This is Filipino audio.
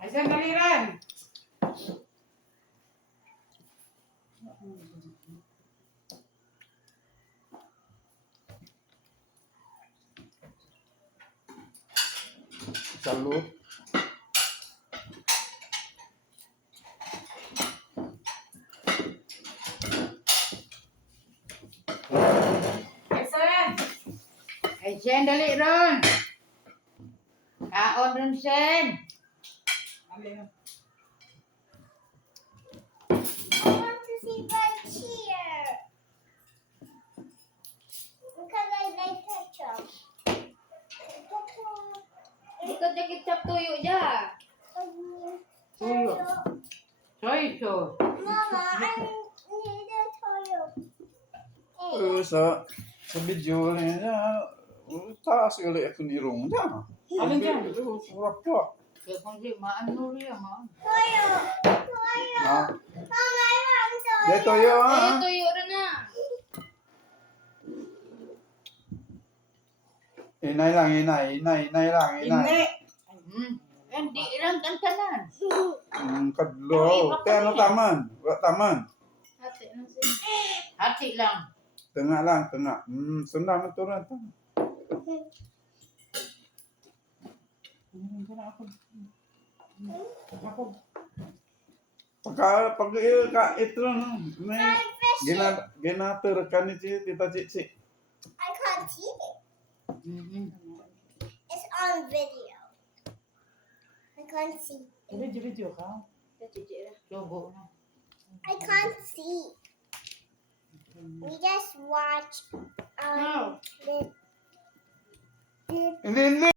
Ay, sandali rin. Salud. Ay, Sen. Ay, Sen, dali rin. Kaon rin, Sen. I want to see right here. Because I like ketchup. Ito dyan kitap tuyo dyan. Tuyo. Soy sauce. Mama, I need a toyo. Sa video niya, taas ulit ako ni Rong niya. Alin dyan? Surap ko. Kaya kung di, maano rin, ma. Toyo. Toyo. Ah, Mama, I want toyo. dito yun, Eh, ha? tuyo rin na. Inay lang, inay lang, inay. Hindi. Hindi lang tantanan. Kadlo. Kaya ano taman? Wala taman. Hati na siya. Hati lang. Tengah lang, tengah. Sunda man turun. Pag ito no, may ginaturkan ni Tita Cici. I can't see it. Mm-hmm. It's on video. I can't see. Video ka. Tachijira. Logo na. I can't see. We just watch No. the Hindi.